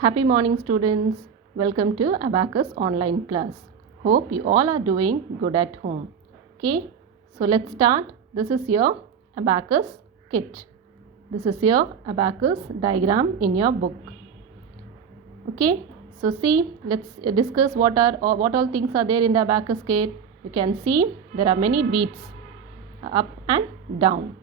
Happy morning, students. Welcome to Abacus online class. Hope you all are doing good at home. Okay, so let's start. This is your Abacus kit. This is your Abacus diagram in your book. Okay, so see, let's discuss what all things are there in the Abacus kit. You can see there are many beads up and down.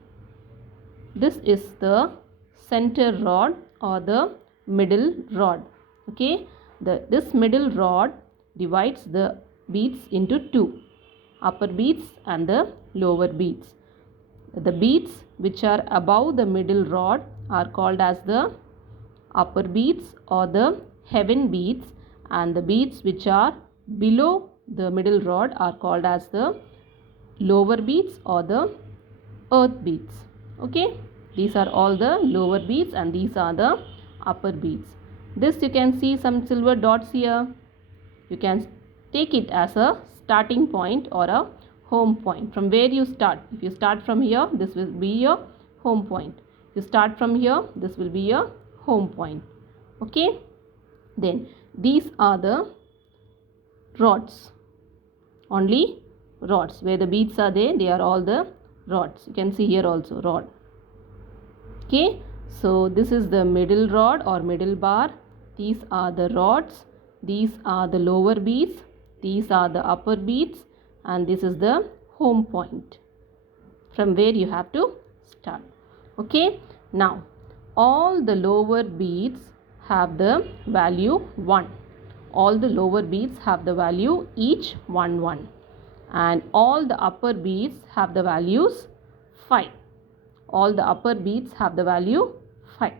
This is the center rod or the middle rod. Okay, this middle rod divides the beads into two, upper beads and the lower beads. The beads which are above the middle rod are called as the upper beads or the heaven beads, and the beads which are below the middle rod are called as the lower beads or the earth beads. Okay, these are all the lower beads and these are the upper beads. This you can see some silver dots here. You can take it as a starting point or a home point from where you start. If you start from here, this will be your home point. If you start from here, this will be your home point. Okay, then these are the rods. Only rods where the beads are there, they are all the rods. You can see here also rod. Okay, so this is the middle rod or middle bar. These are the rods. These are the lower beads. These are the upper beads, and this is the home point from where you have to start. Okay, now all the lower beads have the value 1. All the lower beads have the value each 1 1, and all the upper beads have the values 5. All the upper beads have the value 5.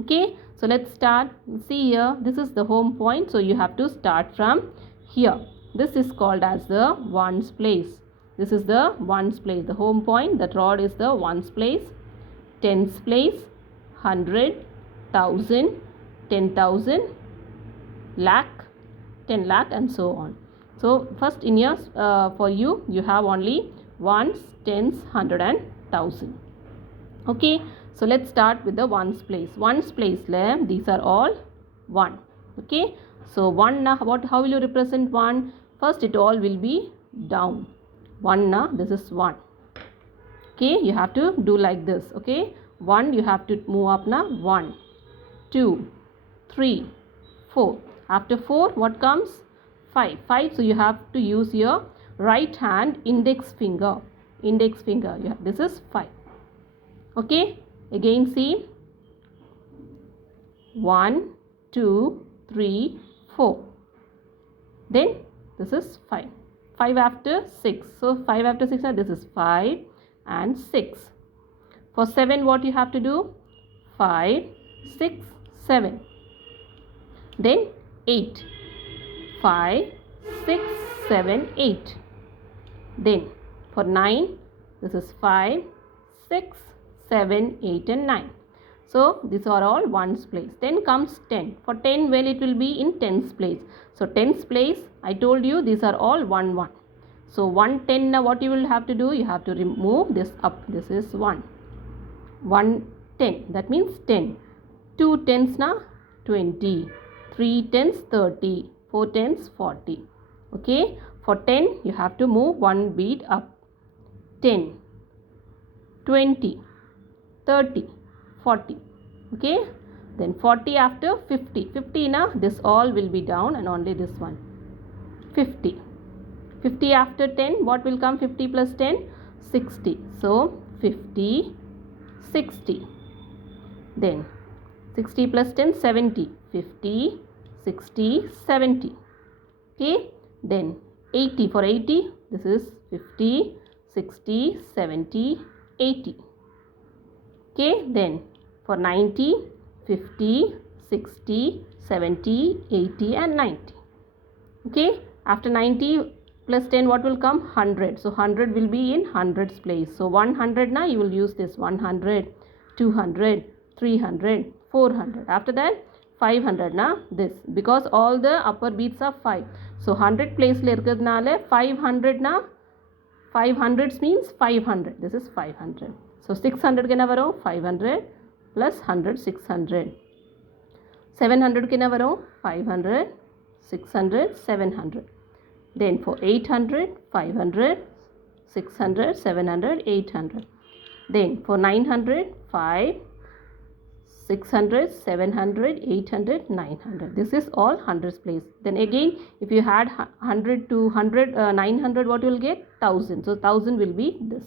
Okay, so let's start. See here, this is the home point, so you have to start from here. This is called as the ones place. This is the ones place, the home point. That rod is the ones place, tens place, 100, 1000, 10,000, lakh, 10 lakh, and so on. So first in yours, for you have only ones, tens, 100 and 1000. Okay, so let's start with the ones place. Ones place, these are all 1. Okay, so 1 now, how will you represent 1? First it all will be down. 1 now, this is 1. Okay, you have to do like this. Okay, 1 you have to move up now. 1, 2, 3, 4. After 4 what comes? 5. 5, so you have to use your right hand index finger. This is 5. Okay, again see 1, 2, 3, 4. Then this is 5. 5 after 6. So 5 after 6, this is 5 and 6. For 7 what you have to do? 5, 6, 7. Then 8. 5, 6, 7, 8. Then for 9, this is 5, 6, 7, 8 and 9. So these are all ones place. Then comes 10. For 10, well, it will be in tens place. So tens place, I told you these are all 1 1. So 1 10, now what you will have to do? You have to remove this up. This is 1. 1 10, that means 10. 2 tens now 20. 3 tens 30. 4 tens 40. Okay, for 10 you have to move 1 bead up. 10, 20, 30, 40. Okay, then 40 after 50. 50 now, this all will be down and only this one. 50. 50 after 10, what will come? 50 plus 10, 60. So 50, 60. Then 60 plus 10, 70. 50, 60, 70. Okay, then 80. For 80, this is 50, 60, 70, 80. Okay, then for 90, 50, 60, 70, 80 and 90. Okay, after 90 plus 10 what will come? 100. So 100 will be in hundreds place. So 100 now you will use this 100, 200, 300, 400. After that 500 now this, because all the upper beads are 5. So 100 place la irukadnale 500 now, 500s means 500. This is 500. So 600 ke na varum? 500 plus 100, 600. 700 க்கு என்ன வரும் 500 600 700. Then for 800 500 600 700 800. Then for 900 5 600 700 800 900. This is all hundreds place. Then again if you add 100 to 100 900, what you will get 1000. So 1000 will be this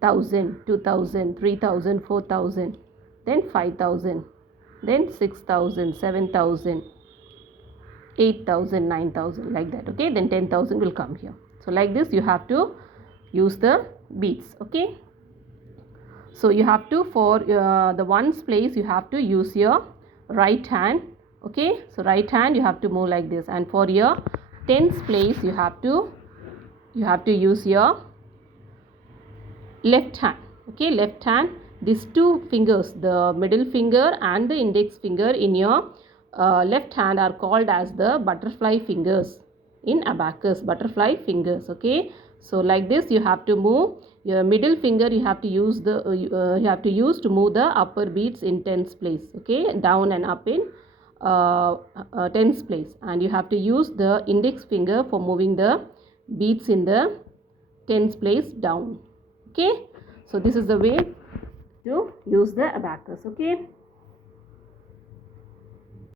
1000 2000 3000 4000. Then 5000, then 6000 7000 8000 9000, like that. Okay, then 10,000 will come here. So like this you have to use the beads. Okay, so you have to, for the ones place, you have to use your right hand. Okay, so right hand you have to move like this, and for your tens place you have to use your left hand. Okay, left hand, these two fingers, the middle finger and the index finger in your left hand are called as the butterfly fingers in abacus, butterfly fingers. Okay, so like this you have to move your middle finger, you have to use to move the upper beads in tens place. Okay, down and up in tens place, and you have to use the index finger for moving the beads in the tens place down. Okay, so this is the way to use the abacus. Okay.